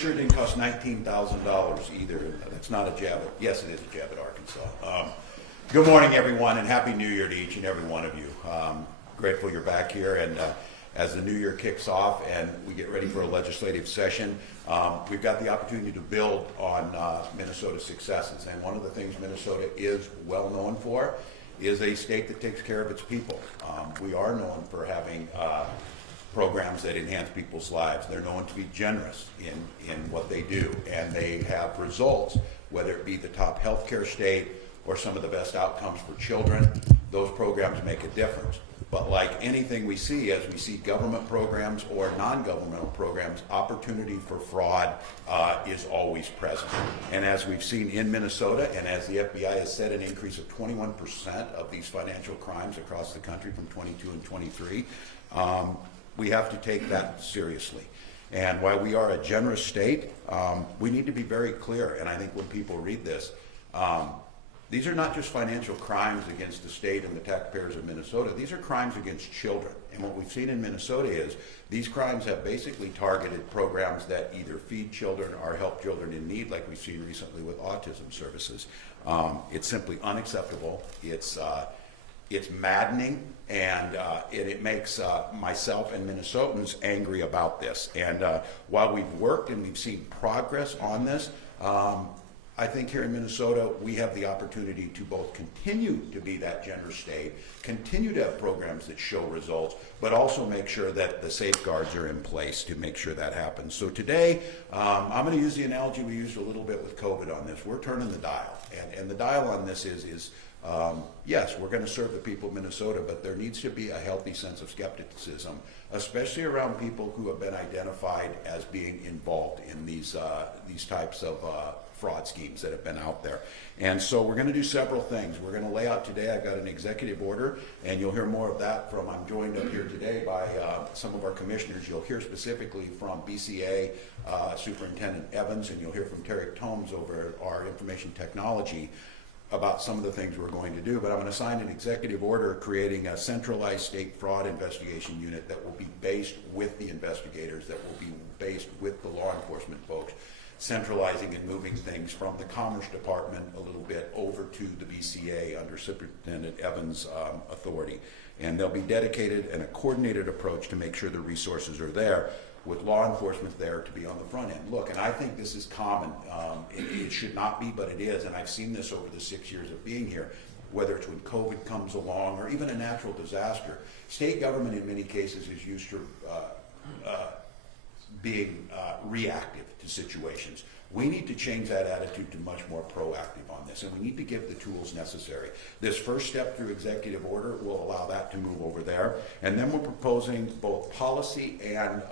Sure didn't cost $19,000 either. That's not a jab at, yes, it is a jab at Arkansas. Good morning, everyone, and Happy New Year to each and every one of you. Grateful you're back here, and as the new year kicks off and we get ready for a legislative session, we've got the opportunity to build on Minnesota's successes. And one of the things Minnesota is well known for is a state that takes care of its people. We are known for having programs that enhance people's lives. They're known to be generous in what they do, and they have results, whether it be the top healthcare state or some of the best outcomes for children. Those programs make a difference. But like anything we see, as we see government programs or non-governmental programs, opportunity for fraud is always present. And as we've seen in Minnesota, and as the FBI has said, an increase of 21% of these financial crimes across the country from 22 and 23, we have to take that seriously. And while we are a generous state, we need to be very clear. And I think when people read this, these are not just financial crimes against the state and the taxpayers of Minnesota. These are crimes against children. And what we've seen in Minnesota is these crimes have basically targeted programs that either feed children or help children in need, like we've seen recently with autism services. It's simply unacceptable. It's maddening, and it makes myself and Minnesotans angry about this. And while we've worked and we've seen progress on this, I think here in Minnesota, we have the opportunity to both continue to be that generous state, continue to have programs that show results, but also make sure that the safeguards are in place to make sure that happens. So today, I'm going to use the analogy we used a little bit with COVID on this. We're turning the dial, and the dial on this is yes, we're going to serve the people of Minnesota, but there needs to be a healthy sense of skepticism, especially around people who have been identified as being involved in these types of fraud schemes that have been out there. And so we're going to do several things. We're going to lay out today, I've got an executive order, and you'll hear more of that from, I'm joined up here today by some of our commissioners. You'll hear specifically from BCA Superintendent Evans, and you'll hear from Terry Tomes over our information technology about some of the things we're going to do. But I'm going to sign an executive order creating a centralized state fraud investigation unit that will be based with the investigators, that will be based with the law enforcement folks, centralizing and moving things from the Commerce Department a little bit over to the BCA under Superintendent Evans' authority. And they'll be dedicated and a coordinated approach to make sure the resources are there, with law enforcement there to be on the front end. Look, and I think this is common. It should not be, but it is, and I've seen this over the 6 years of being here, whether it's when COVID comes along or even a natural disaster. State government in many cases is used to being reactive to situations. We need to change that attitude to much more proactive on this, and we need to give the tools necessary. This first step through executive order will allow that to move over there, and then we're proposing both policy and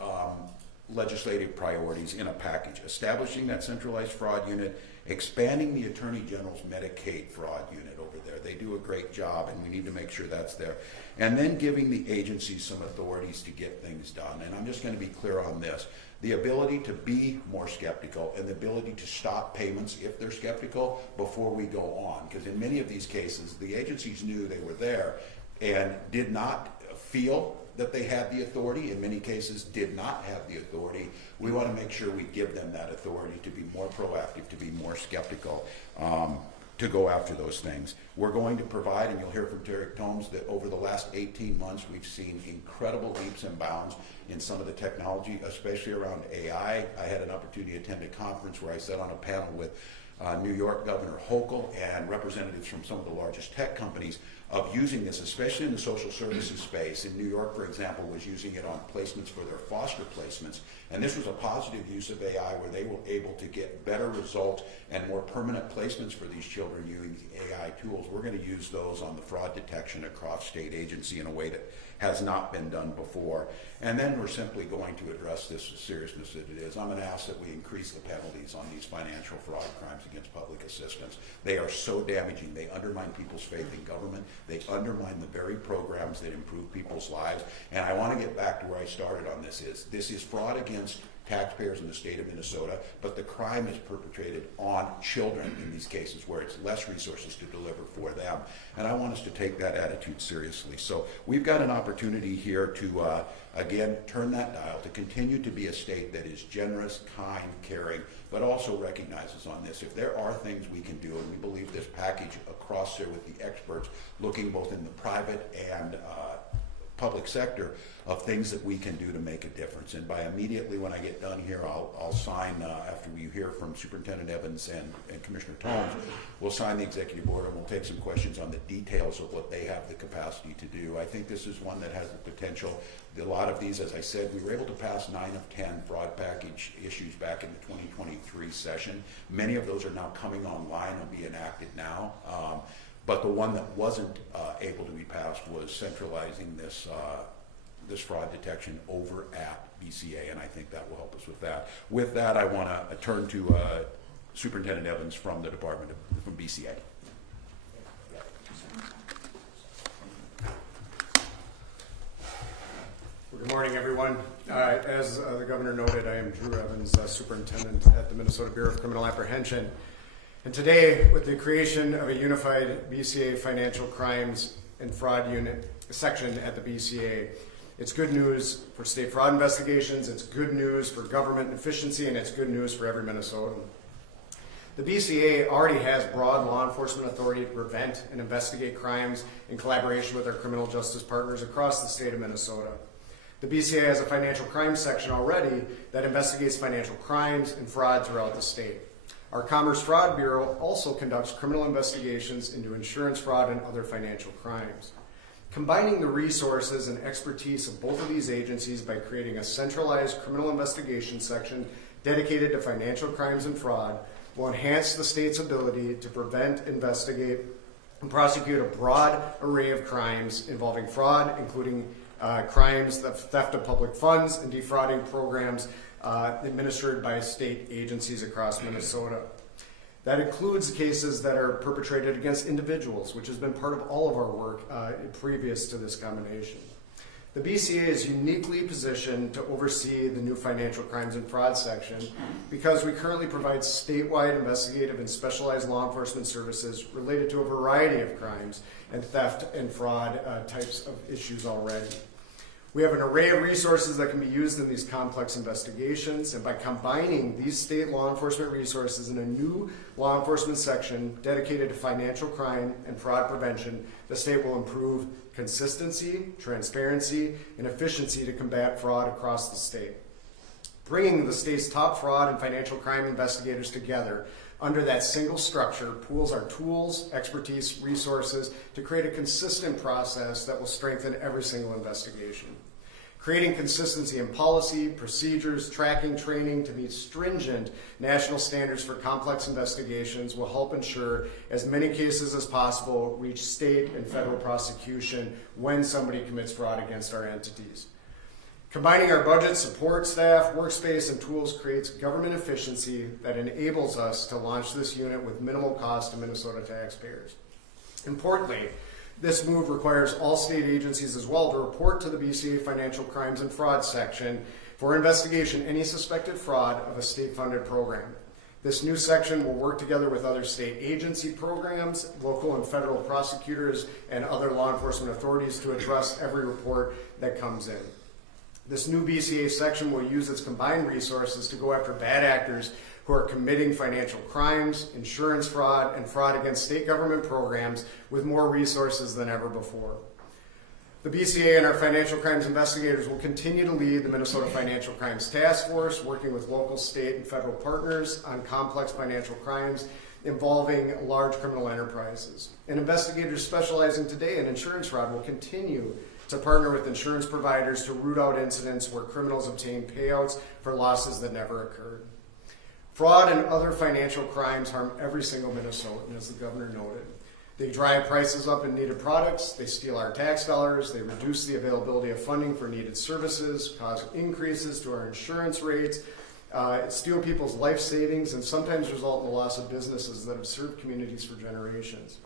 legislative priorities in a package, establishing that centralized fraud unit, expanding the Attorney General's Medicaid fraud unit over there. They do a great job, and we need to make sure that's there. And then giving the agencies some authorities to get things done. And I'm just going to be clear on this. The ability to be more skeptical and the ability to stop payments if they're skeptical before we go on. Because in many of these cases, the agencies knew they were there and did not feel that they had the authority. In many cases, did not have the authority. We want to make sure we give them that authority to be more proactive, to be more skeptical, to go after those things. We're going to provide, and you'll hear from Terry Tomes, that over the last 18 months, we've seen incredible leaps and bounds in some of the technology, especially around AI. I had an opportunity to attend a conference where I sat on a panel with New York Governor Hochul and representatives from some of the largest tech companies of using this, especially in the social services space. In New York, for example, was using it on placements for their foster placements. And this was a positive use of AI where they were able to get better results and more permanent placements for these children using AI tools. We're going to use those on the fraud detection across state agency in a way that has not been done before. And then we're simply going to address this seriousness that it is. I'm going to ask that we increase the penalties on these financial fraud crimes against public assistance. They are so damaging. They undermine people's faith in government. They undermine the very programs that improve people's lives. And I want to get back to where I started on this is fraud against taxpayers in the state of Minnesota, but the crime is perpetrated on children in these cases where it's less resources to deliver for them. And I want us to take that attitude seriously. So we've got an opportunity here to, again, turn that dial, to continue to be a state that is generous, kind, caring, but also recognizes on this. If there are things we can do, and we believe this package across there with the experts looking both in the private and public sector of things that we can do to make a difference. And by immediately when I get done here, I'll sign, after we hear from Superintendent Evans and Commissioner Tomes, we'll sign the executive order and we'll take some questions on the details of what they have the capacity to do. I think this is one that has the potential. A lot of these, as I said, we were able to pass 9 of 10 fraud package issues back in the 2023 session. Many of those are now coming online and be enacted now. But the one that wasn't able to be passed was centralizing this fraud detection over at BCA, and I think that will help us with that. With that, I want to turn to Superintendent Evans from the Department from BCA. Well, good morning, everyone. As the Governor noted, I am Drew Evans, Superintendent at the Minnesota Bureau of Criminal Apprehension. And today, with the creation of a unified BCA financial crimes and fraud unit section at the BCA, it's good news for state fraud investigations, it's good news for government efficiency, and it's good news for every Minnesotan. The BCA already has broad law enforcement authority to prevent and investigate crimes in collaboration with our criminal justice partners across the state of Minnesota. The BCA has a financial crimes section already that investigates financial crimes and fraud throughout the state. Our Commerce Fraud Bureau also conducts criminal investigations into insurance fraud and other financial crimes. Combining the resources and expertise of both of these agencies by creating a centralized criminal investigation section dedicated to financial crimes and fraud will enhance the state's ability to prevent, investigate, and prosecute a broad array of crimes involving fraud, including crimes of theft of public funds and defrauding programs administered by state agencies across Minnesota. That includes cases that are perpetrated against individuals, which has been part of all of our work previous to this combination. The BCA is uniquely positioned to oversee the new financial crimes and fraud section because we currently provide statewide investigative and specialized law enforcement services related to a variety of crimes and theft and fraud types of issues already. We have an array of resources that can be used in these complex investigations, and by combining these state law enforcement resources in a new law enforcement section dedicated to financial crime and fraud prevention, the state will improve consistency, transparency, and efficiency to combat fraud across the state. Bringing the state's top fraud and financial crime investigators together under that single structure pools our tools, expertise, resources to create a consistent process that will strengthen every single investigation. Creating consistency in policy, procedures, tracking, training to meet stringent national standards for complex investigations will help ensure as many cases as possible reach state and federal prosecution when somebody commits fraud against our entities. Combining our budget, support staff, workspace, and tools creates government efficiency that enables us to launch this unit with minimal cost to Minnesota taxpayers. Importantly, this move requires all state agencies as well to report to the BCA Financial Crimes and Fraud section for investigation any suspected fraud of a state-funded program. This new section will work together with other state agency programs, local and federal prosecutors, and other law enforcement authorities to address every report that comes in. This new BCA section will use its combined resources to go after bad actors who are committing financial crimes, insurance fraud, and fraud against state government programs with more resources than ever before. The BCA and our financial crimes investigators will continue to lead the Minnesota Financial Crimes Task Force, working with local, state, and federal partners on complex financial crimes involving large criminal enterprises. And investigators specializing today in insurance fraud will continue to partner with insurance providers to root out incidents where criminals obtain payouts for losses that never occurred. Fraud and other financial crimes harm every single Minnesotan, as the governor noted. They drive prices up in needed products, they steal our tax dollars, they reduce the availability of funding for needed services, cause increases to our insurance rates, steal people's life savings, and sometimes result in the loss of businesses that have served communities for generations.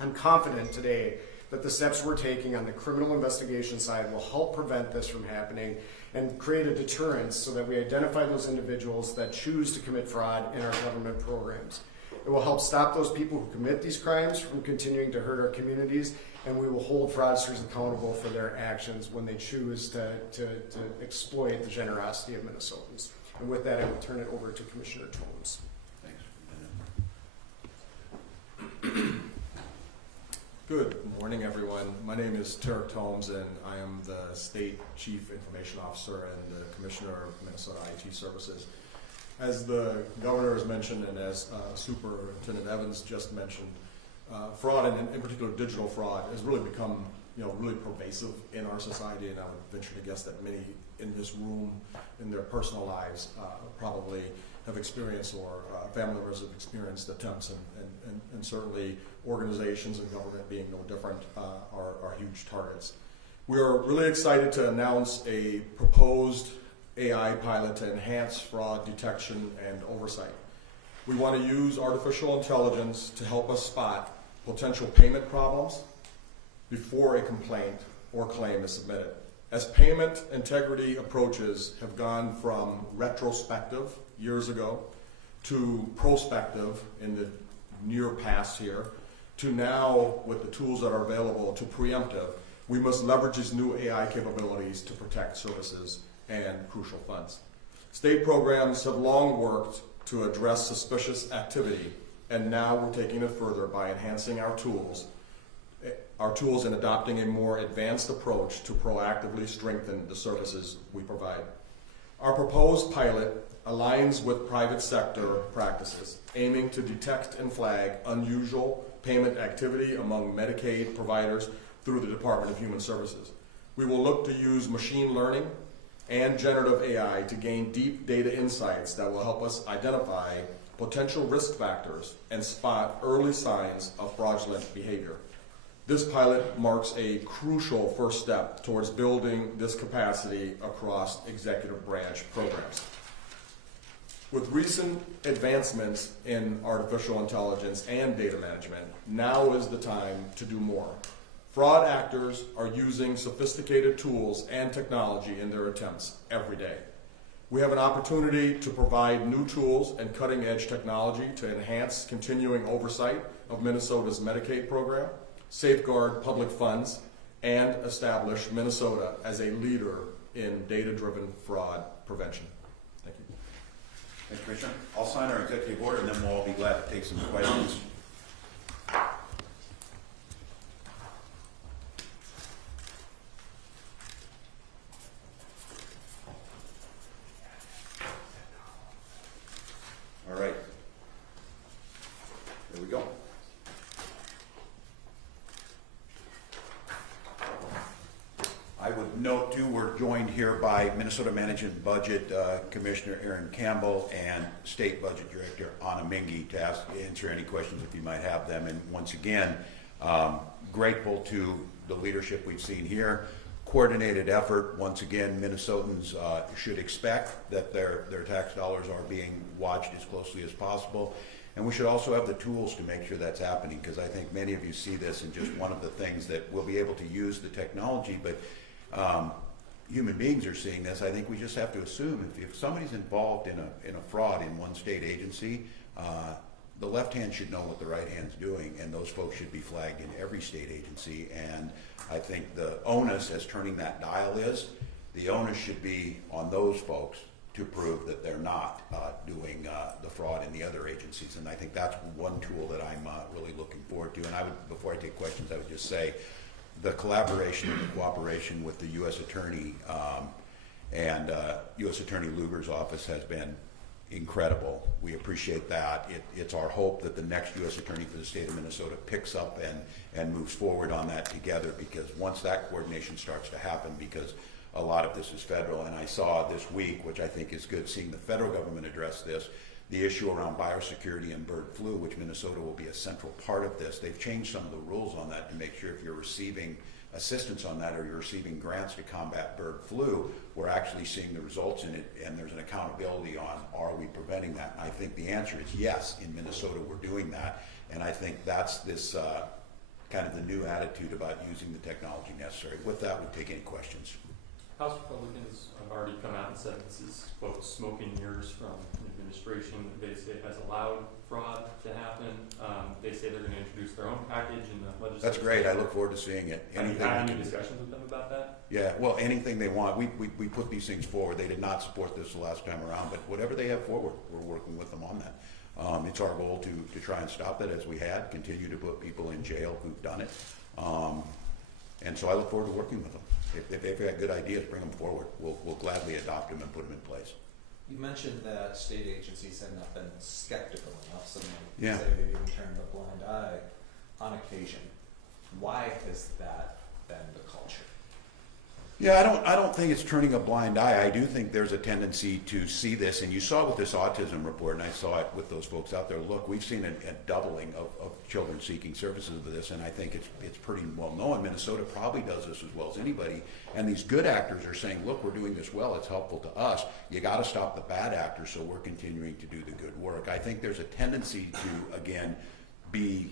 I'm confident today that the steps we're taking on the criminal investigation side will help prevent this from happening and create a deterrence so that we identify those individuals that choose to commit fraud in our government programs. It will help stop those people who commit these crimes from continuing to hurt our communities, and we will hold fraudsters accountable for their actions when they choose to exploit the generosity of Minnesotans. And with that, I will turn it over to Commissioner Tomes. Thanks. Good morning, everyone. My name is Tarek Tomes, and I am the State Chief Information Officer and the Commissioner of Minnesota IT Services. As the Governor has mentioned, and as Superintendent Evans just mentioned, fraud, and in particular digital fraud, has really become really pervasive in our society, and I would venture to guess that many in this room, in their personal lives, probably have experienced, or family members have experienced attempts, and certainly organizations and government being no different are huge targets. We are really excited to announce a proposed AI pilot to enhance fraud detection and oversight. We want to use artificial intelligence to help us spot potential payment problems before a complaint or claim is submitted. As payment integrity approaches have gone from retrospective years ago to prospective in the near past here, to now with the tools that are available to preemptive, we must leverage these new AI capabilities to protect services and crucial funds. State programs have long worked to address suspicious activity, and now we're taking it further by enhancing our tools and adopting a more advanced approach to proactively strengthen the services we provide. Our proposed pilot aligns with private sector practices, aiming to detect and flag unusual payment activity among Medicaid providers through the Department of Human Services. We will look to use machine learning and generative AI to gain deep data insights that will help us identify potential risk factors and spot early signs of fraudulent behavior. This pilot marks a crucial first step towards building this capacity across executive branch programs. With recent advancements in artificial intelligence and data management, now is the time to do more. Fraud actors are using sophisticated tools and technology in their attempts every day. We have an opportunity to provide new tools and cutting-edge technology to enhance continuing oversight of Minnesota's Medicaid program, safeguard public funds, and establish Minnesota as a leader in data-driven fraud prevention. Thank you. Thanks, Commissioner. I'll sign our executive order, and then we'll all be glad to take some questions. All right. There we go. I would note, too, we're joined here by Minnesota Management Budget Commissioner Aaron Campbell and State Budget Director Anna Mingy to answer any questions if you might have them. And once again, grateful to the leadership we've seen here. Coordinated effort. Once again, Minnesotans should expect that their tax dollars are being watched as closely as possible. And we should also have the tools to make sure that's happening, because I think many of you see this in just one of the things that we'll be able to use the technology, but human beings are seeing this. I think we just have to assume if somebody's involved in a fraud in one state agency, the left hand should know what the right hand's doing, and those folks should be flagged in every state agency. And I think the onus, as turning that dial is, the onus should be on those folks to prove that they're not doing the fraud in the other agencies. And I think that's one tool that I'm really looking forward to. And I would, before I take questions, I would just say the collaboration and the cooperation with the U.S. Attorney and U.S. Attorney Lugar's office has been incredible. We appreciate that. It's our hope that the next U.S. Attorney for the state of Minnesota picks up and moves forward on that together, because once that coordination starts to happen, because a lot of this is federal, and I saw this week, which I think is good, seeing the federal government address this, the issue around biosecurity and bird flu, which Minnesota will be a central part of this. They've changed some of the rules on that to make sure if you're receiving assistance on that or you're receiving grants to combat bird flu, we're actually seeing the results in it, and there's an accountability on, are we preventing that? And I think the answer is yes. In Minnesota, we're doing that, and I think that's this kind of the new attitude about using the technology necessary. With that, we'll take any questions. House Republicans have already come out and said this is, quote, smoke and mirrors from an administration that they say has allowed fraud to happen. They say they're going to introduce their own package in the legislature. That's great. I look forward to seeing it. Have you had any discussions with them about that? Yeah, well, anything they want. We put these things forward. They did not support this the last time around, but whatever they have forward, we're working with them on that. It's our goal to try and stop it as we had, continue to put people in jail who've done it. And so I look forward to working with them. If they've got good ideas, bring them forward. We'll gladly adopt them and put them in place. You mentioned that state agencies have not been skeptical enough, some might Yeah. say they've even turned a blind eye on occasion. Why has that been the culture? Yeah, I don't think it's turning a blind eye. I do think there's a tendency to see this, and you saw it with this autism report, and I saw it with those folks out there. Look, we've seen a doubling of children seeking services with this, and I think it's pretty well known. Minnesota probably does this as well as anybody, and these good actors are saying, look, we're doing this well, it's helpful to us. You got to stop the bad actors, so we're continuing to do the good work. I think there's a tendency to, again, be,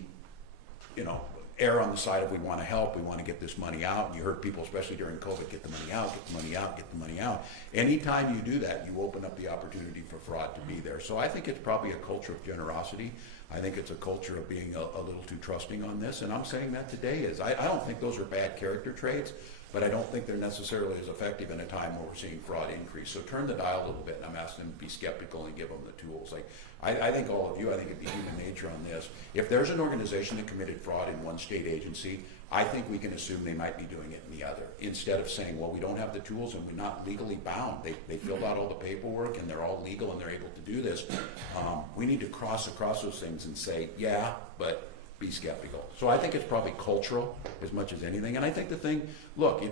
err on the side of we want to help, we want to get this money out. And you heard people, especially during COVID, get the money out, get the money out, get the money out. Anytime you do that, you open up the opportunity for fraud to be there. So I think it's probably a culture of generosity. I think it's a culture of being a little too trusting on this. And I'm saying that today is, I don't think those are bad character traits, but I don't think they're necessarily as effective in a time where we're seeing fraud increase. So turn the dial a little bit, and I'm asking them to be skeptical and give them the tools. Like, I think all of you, I think it'd be human nature on this. If there's an organization that committed fraud in one state agency, I think we can assume they might be doing it in the other. Instead of saying, well, we don't have the tools and we're not legally bound. They filled out all the paperwork and they're all legal and they're able to do this. We need to cross across those things and say, yeah, but be skeptical. So I think it's probably cultural as much as anything. And I think the thing, look,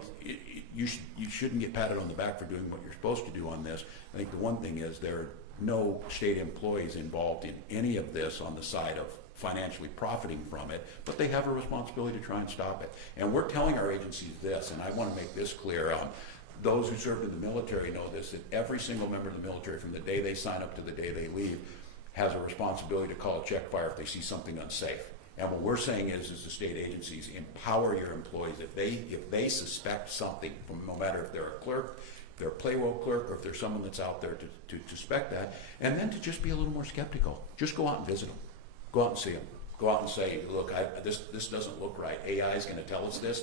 you shouldn't get patted on the back for doing what you're supposed to do on this. I think the one thing is there are no state employees involved in any of this on the side of financially profiting from it, but they have a responsibility to try and stop it. And we're telling our agencies this, and I want to make this clear. Those who served in the military know this, that every single member of the military, from the day they sign up to the day they leave, has a responsibility to call a check fire if they see something unsafe. And what we're saying is the state agencies, empower your employees. If they suspect something, no matter if they're a clerk, if they're a payroll clerk, or if there's someone that's out there to suspect that, and then to just be a little more skeptical. Just go out and visit them. Go out and see them. Go out and say, look, this doesn't look right. AI is going to tell us this.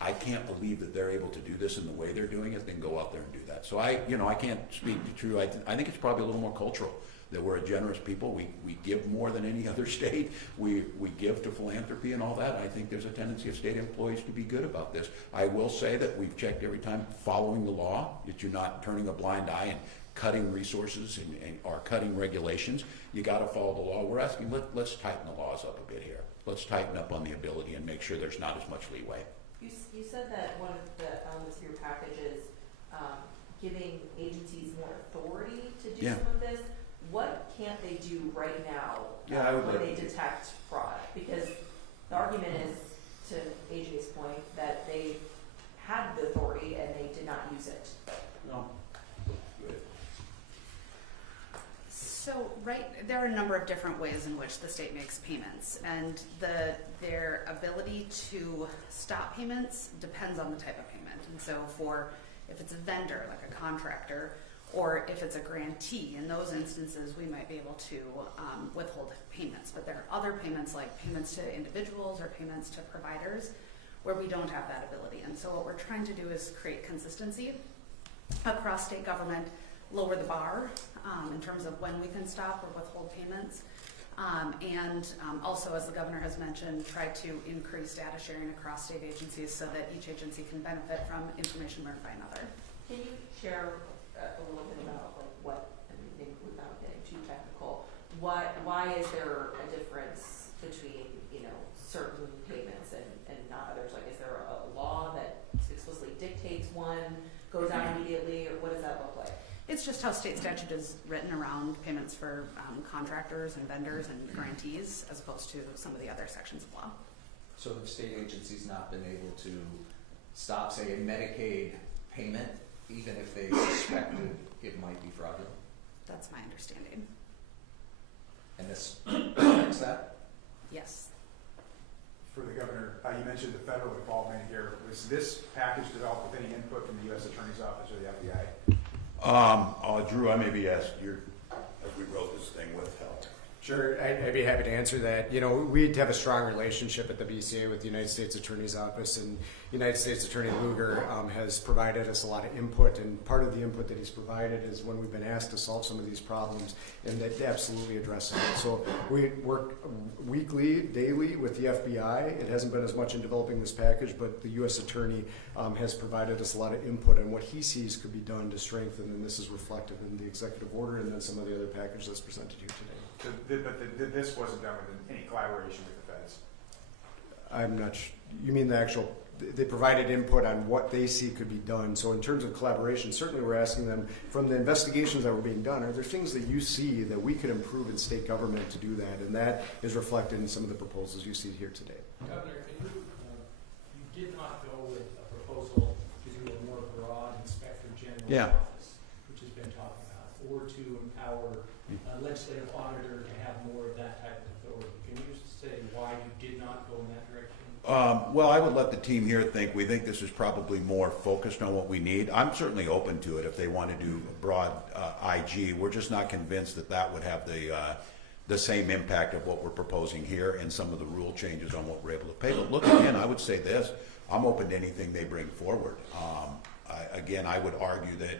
I can't believe that they're able to do this in the way they're doing it. Then go out there and do that. So I can't speak to true. I think it's probably a little more cultural. That we're a generous people. We give more than any other state. We give to philanthropy and all that. I think there's a tendency of state employees to be good about this. I will say that we've checked every time following the law, that you're not turning a blind eye and cutting resources or cutting regulations. You got to follow the law. We're asking, let's tighten the laws up a bit here. Let's tighten up on the ability and make sure there's not as much leeway. You said that one of the elements of your package is giving agencies more authority to do some of this. What can't they do right now when they detect fraud? Because the argument is, to AJ's point, that they had the authority and they did not use it. No. Good. So, there are a number of different ways in which the state makes payments, and their ability to stop payments depends on the type of payment. And so if it's a vendor, like a contractor, or if it's a grantee, in those instances we might be able to withhold payments. But there are other payments, like payments to individuals or payments to providers, where we don't have that ability. And so what we're trying to do is create consistency across state government, lower the bar in terms of when we can stop or withhold payments, and also, as the governor has mentioned, try to increase data sharing across state agencies so that each agency can benefit from information learned by another. Can you share a little bit about maybe without getting too technical, why is there a difference between certain payments and not others? Like, is there a law that explicitly dictates one goes out immediately, or what does that look like? It's just how state statute is written around payments for contractors and vendors and grantees, as opposed to some of the other sections of law. So have state agencies not been able to stop, say, a Medicaid payment, even if they suspected it might be fraudulent? That's my understanding. And this affects that? Yes. For the governor, you mentioned the federal involvement here. Was this package developed with any input from the U.S. Attorney's Office or the FBI? Drew, I maybe asked you, as we wrote this thing with help. Sure, I'd be happy to answer that. You know, we have a strong relationship at the BCA with the United States Attorney's Office, and United States Attorney Lugar has provided us a lot of input, and part of the input that he's provided is when we've been asked to solve some of these problems, and that absolutely addresses it. So we work weekly, daily with the FBI. It hasn't been as much in developing this package, but the U.S. Attorney has provided us a lot of input on what he sees could be done to strengthen, and this is reflected in the executive order and then some of the other package that's presented to you today. But this wasn't done with any collaboration with the feds? I'm not sure. You mean the actual, they provided input on what they see could be done. So in terms of collaboration, certainly we're asking them from the investigations that were being done, are there things that you see that we could improve in state government to do that? And that is reflected in some of the proposals you see here today. Governor, you did not go with a proposal to do a more broad inspector general office, which has been talked about, or to empower a legislative auditor to have more of that type of authority. Can you just say why you did not go in that direction? Well, I would let the team here think. We think this is probably more focused on what we need. I'm certainly open to it if they want to do a broad IG. We're just not convinced that that would have the same impact of what we're proposing here and some of the rule changes on what we're able to pay. But look, again, I would say this. I'm open to anything they bring forward. I would argue that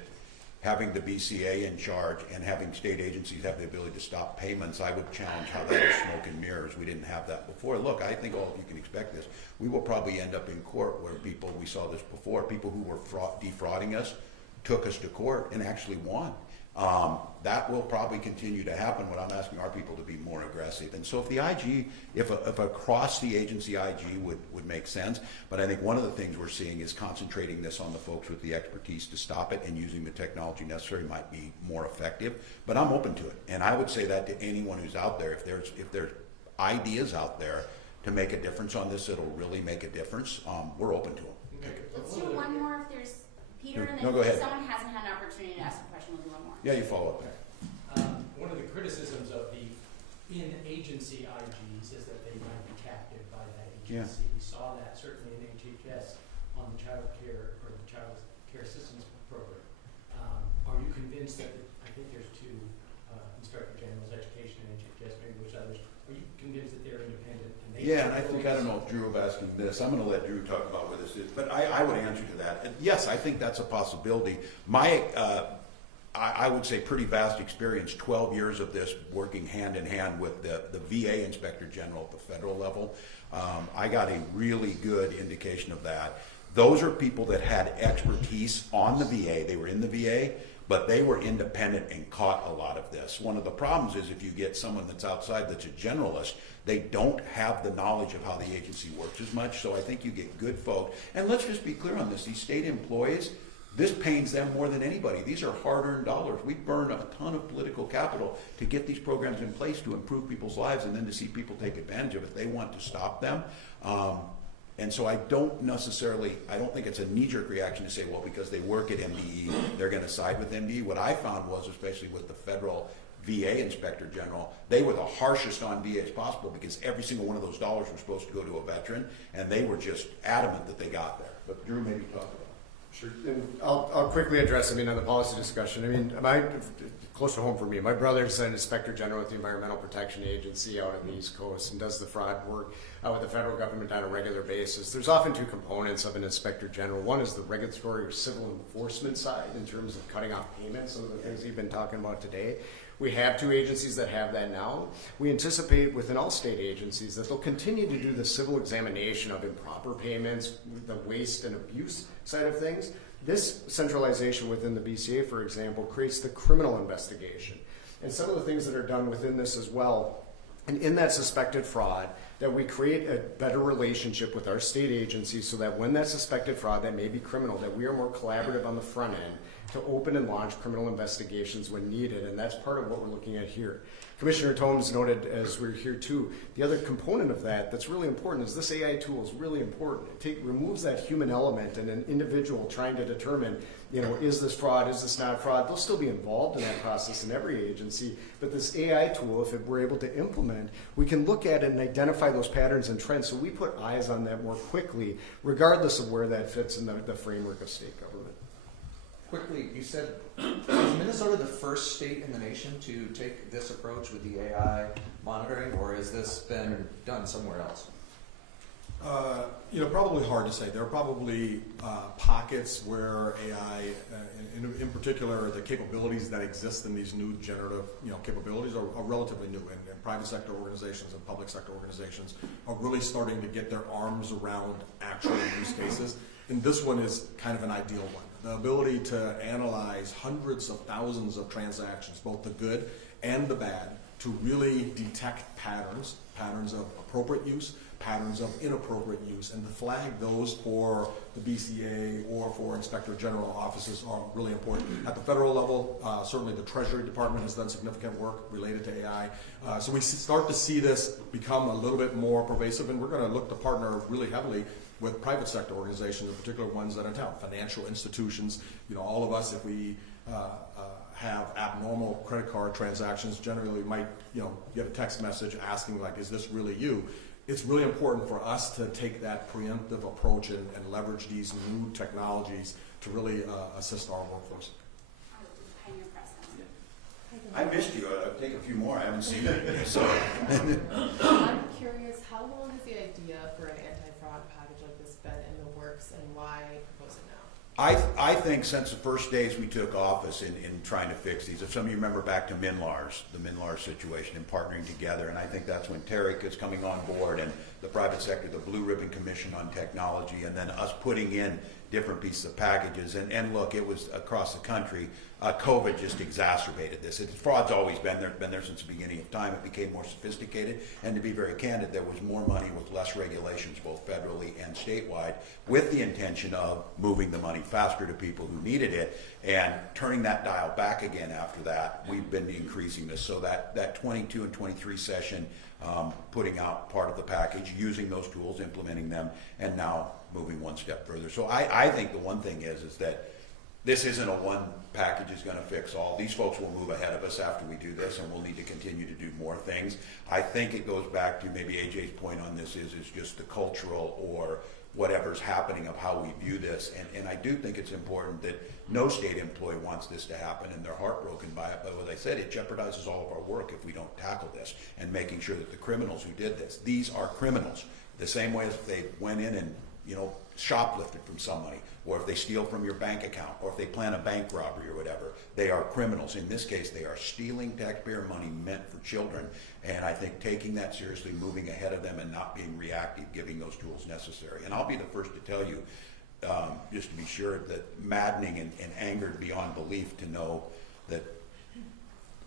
having the BCA in charge and having state agencies have the ability to stop payments, I would challenge how that is smoke and mirrors. We didn't have that before. Look, I think all of you can expect this. We will probably end up in court where we saw this before, people who were defrauding us took us to court and actually won. That will probably continue to happen. What I'm asking our people to be more aggressive. And so if the IG, if across the agency IG would make sense, but I think one of the things we're seeing is concentrating this on the folks with the expertise to stop it, and using the technology necessary might be more effective. But I'm open to it. And I would say that to anyone who's out there, if there's ideas out there to make a difference on this, it'll really make a difference, we're open to them. Let's do one more if there's Peter, and then go ahead. if someone hasn't had an opportunity to ask a question, we'll do one more. Yeah, you follow up there. One of the criticisms of the in-agency IGs is that they might be captive by that agency. We saw that certainly in HHS on the child care or the child care assistance program. Are you convinced that, I think there's two Inspector Generals, Education and HHS, maybe which others, are you convinced that they're independent? And Yeah, and I think, I don't know if Drew will ask him this. I'm going to let Drew talk about where this is, but I would answer to that. And yes, I think that's a possibility. I would say pretty vast experience, 12 years of this working hand in hand with the VA Inspector General at the federal level. I got a really good indication of that. Those are people that had expertise on the VA. They were in the VA, but they were independent and caught a lot of this. One of the problems is if you get someone that's outside that's a generalist, they don't have the knowledge of how the agency works as much. So I think you get good folks. And let's just be clear on this. These state employees, this pains them more than anybody. These are hard-earned dollars. We burn a ton of political capital to get these programs in place to improve people's lives, and then to see people take advantage of it. They want to stop them. And so I don't think it's a knee-jerk reaction to say, well, because they work at MDE, they're going to side with MDE. What I found was, especially with the federal VA Inspector General, they were the harshest on VA as possible, because every single one of those dollars was supposed to go to a veteran, and they were just adamant that they got there. But Drew, maybe talk about it. Sure. And I'll quickly address, on the policy discussion. Close to home for me, my brother's an Inspector General with the Environmental Protection Agency out on the East Coast and does the fraud work with the federal government on a regular basis. There's often two components of an Inspector General. One is the regulatory or civil enforcement side in terms of cutting off payments, some of the things you've been talking about today. We have two agencies that have that now. We anticipate within all state agencies that they'll continue to do the civil examination of improper payments, the waste and abuse side of things. This centralization within the BCA, for example, creates the criminal investigation. And some of the things that are done within this as well, and in that suspected fraud, that we create a better relationship with our state agencies so that when that suspected fraud that may be criminal, that we are more collaborative on the front end to open and launch criminal investigations when needed, and that's part of what we're looking at here. Commissioner Tomes noted, as we're here too, the other component of that that's really important is this AI tool is really important. It removes that human element, and an individual trying to determine, is this fraud, is this not fraud? They'll still be involved in that process in every agency, but this AI tool, if we're able to implement, we can look at it and identify those patterns and trends, so we put eyes on that more quickly, regardless of where that fits in the framework of state government. quickly, you said, is Minnesota the first state in the nation to take this approach with the AI monitoring, or has this been done somewhere else? Probably hard to say. There are probably pockets where AI, in particular, the capabilities that exist in these new generative, capabilities are relatively new, and private sector organizations and public sector organizations are really starting to get their arms around actual use cases. And this one is kind of an ideal one. The ability to analyze hundreds of thousands of transactions, both the good and the bad, to really detect patterns of appropriate use, patterns of inappropriate use, and to flag those for the BCA or for Inspector General offices are really important. At the federal level, certainly the Treasury Department has done significant work related to AI. So we start to see this become a little bit more pervasive, and we're going to look to partner really heavily with private sector organizations, in particular ones that are in town, financial institutions. All of us, if we have abnormal credit card transactions, generally might get a text message asking, like, is this really you? It's really important for us to take that preemptive approach and leverage these new technologies to really assist our workforce. I missed you. I'll take a few more. I haven't seen it. So. I'm curious, how long has the idea for an anti-fraud package like this been in the works, and why propose it now? I think since the first days we took office in trying to fix these, if some of you remember back to the Minlars situation and partnering together, and I think that's when Tarek is coming on board and the private sector, the Blue Ribbon Commission on Technology, and then us putting in different pieces of packages. And look, it was across the country. COVID just exacerbated this. Fraud's always been there since the beginning of time. It became more sophisticated, and to be very candid, there was more money with less regulations, both federally and statewide, with the intention of moving the money faster to people who needed it, and turning that dial back again after that. We've been increasing this. So that 22 and 23 session, putting out part of the package, using those tools, implementing them, and now moving one step further. So I think the one thing is that this isn't a one package is going to fix all. These folks will move ahead of us after we do this, and we'll need to continue to do more things. I think it goes back to maybe AJ's point on this is just the cultural or whatever's happening of how we view this. And I do think it's important that no state employee wants this to happen, and they're heartbroken by it. But as I said, it jeopardizes all of our work if we don't tackle this, and making sure that the criminals who did this, these are criminals. The same way as if they went in and shoplifted from somebody, or if they steal from your bank account, or if they plan a bank robbery or whatever, they are criminals. In this case, they are stealing taxpayer money meant for children, and I think taking that seriously, moving ahead of them and not being reactive, giving those tools necessary. And I'll be the first to tell you, just to be sure, that maddening and angered beyond belief to know that,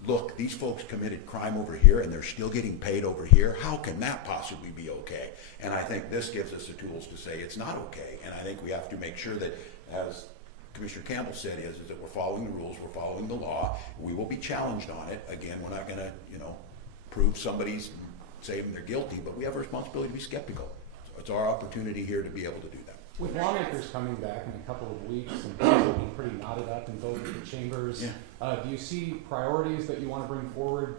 look, these folks committed crime over here and they're still getting paid over here. How can that possibly be okay? And I think this gives us the tools to say it's not okay. And I think we have to make sure that, as Commissioner Campbell said, is that we're following the rules, we're following the law. We will be challenged on it. Again, we're not going to, prove somebody's saying they're guilty, but we have a responsibility to be skeptical. So it's our opportunity here to be able to do that. With lawmakers coming back in a couple of weeks and people being pretty knotted up and voting in the chambers, do you see priorities that you want to bring forward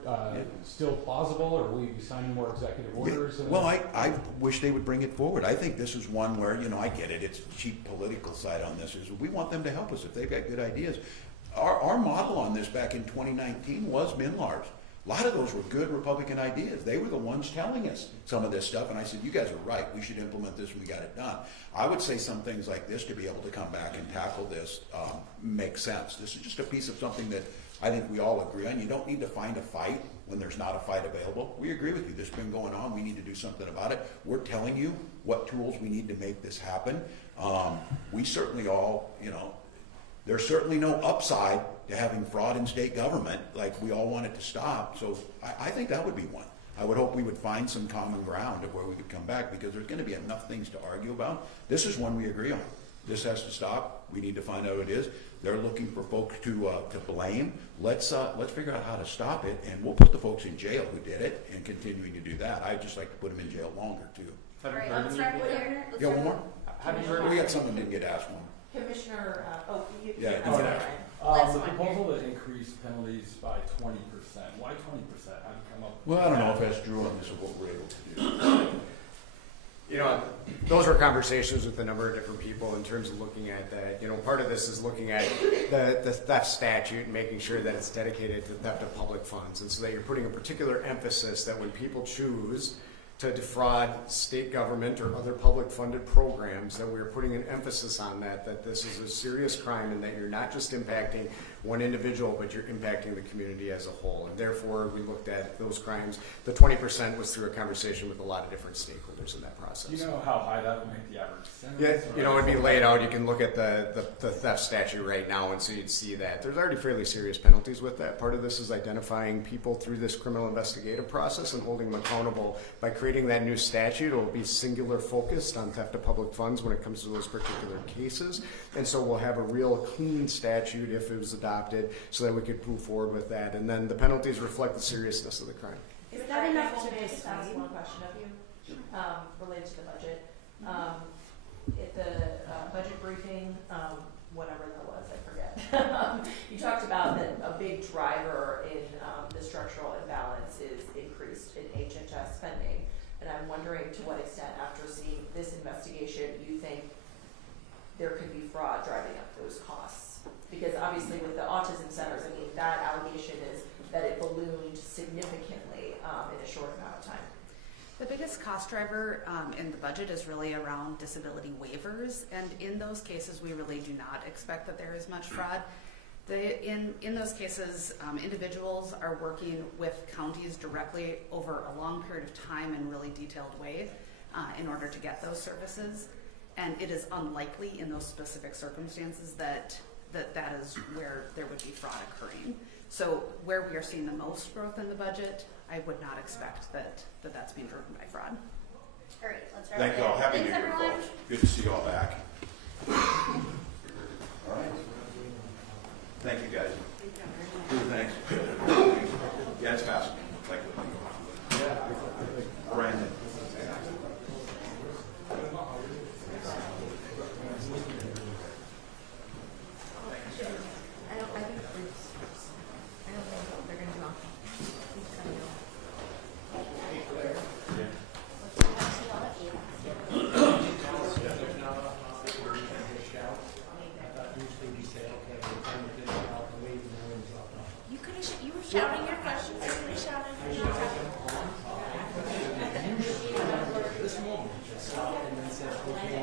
still plausible, or will you be signing more executive orders? Well, I wish they would bring it forward. I think this is one where, I get it, it's cheap political side on this, is we want them to help us if they've got good ideas. Our model on this back in 2019 was Minlars. A lot of those were good Republican ideas. They were the ones telling us some of this stuff, and I said, you guys are right. We should implement this, and we got it done. I would say some things like this, to be able to come back and tackle this, makes sense. This is just a piece of something that I think we all agree on. You don't need to find a fight when there's not a fight available. We agree with you. This has been going on. We need to do something about it. We're telling you what tools we need to make this happen. We certainly all, there's certainly no upside to having fraud in state government, like we all want it to stop. So I think that would be one. I would hope we would find some common ground of where we could come back, because there's going to be enough things to argue about. This is one we agree on. This has to stop. We need to find out what it is. They're looking for folks to blame. Let's figure out how to stop it, and we'll put the folks in jail who did it, and continuing to do that. I'd just like to put them in jail longer too. All right, let's wrap it here. Yeah, one more. We got someone didn't get asked one. Commissioner, Yeah. The proposal to increase penalties by 20%. Why 20%? How do you come up with Well, I don't know if that's Drew on this or what we're able to do. Those were conversations with a number of different people in terms of looking at that. Part of this is looking at the theft statute and making sure that it's dedicated to theft of public funds, and so that you're putting a particular emphasis that when people choose to defraud state government or other public funded programs, that we're putting an emphasis on that this is a serious crime and that you're not just impacting one individual, but you're impacting the community as a whole. And therefore, we looked at those crimes. The 20% was through a conversation with a lot of different stakeholders in that process. Do you know how high that would make the average sentence? Yeah, it'd be laid out. You can look at the theft statute right now, and so you'd see that there's already fairly serious penalties with that. Part of this is identifying people through this criminal investigative process and holding them accountable. By creating that new statute, it will be singular focused on theft of public funds when it comes to those particular cases. And so we'll have a real clean statute if it was adopted, so that we could move forward with that. And then the penalties reflect the seriousness of the crime. Is that enough to just ask one question of you related to the budget? At the budget briefing, whatever that was, I forget. You talked about that a big driver in the structural imbalance is increased in HHS spending. And I'm wondering to what extent, after seeing this investigation, you think there could be fraud driving up those costs? Because obviously with the autism centers, I mean, that allegation is that it ballooned significantly in a short amount of time. The biggest cost driver in the budget is really around disability waivers, and in those cases, we really do not expect that there is much fraud. In those cases, individuals are working with counties directly over a long period of time in a really detailed way in order to get those services, and it is unlikely in those specific circumstances that is where there would be fraud occurring. So where we are seeing the most growth in the budget, I would not expect that that's being driven by fraud. All right, let's wrap Thank it you all. up. Happy New Thanks, Year, everyone. folks. Good to see you all back. All right. Thank you, guys. Thanks. Yeah, it's fast. Thank you. Brandon. Shouting your questions, you could have shouted.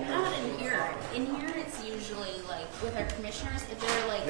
Not in here. In here, it's usually like with our commissioners, if they're like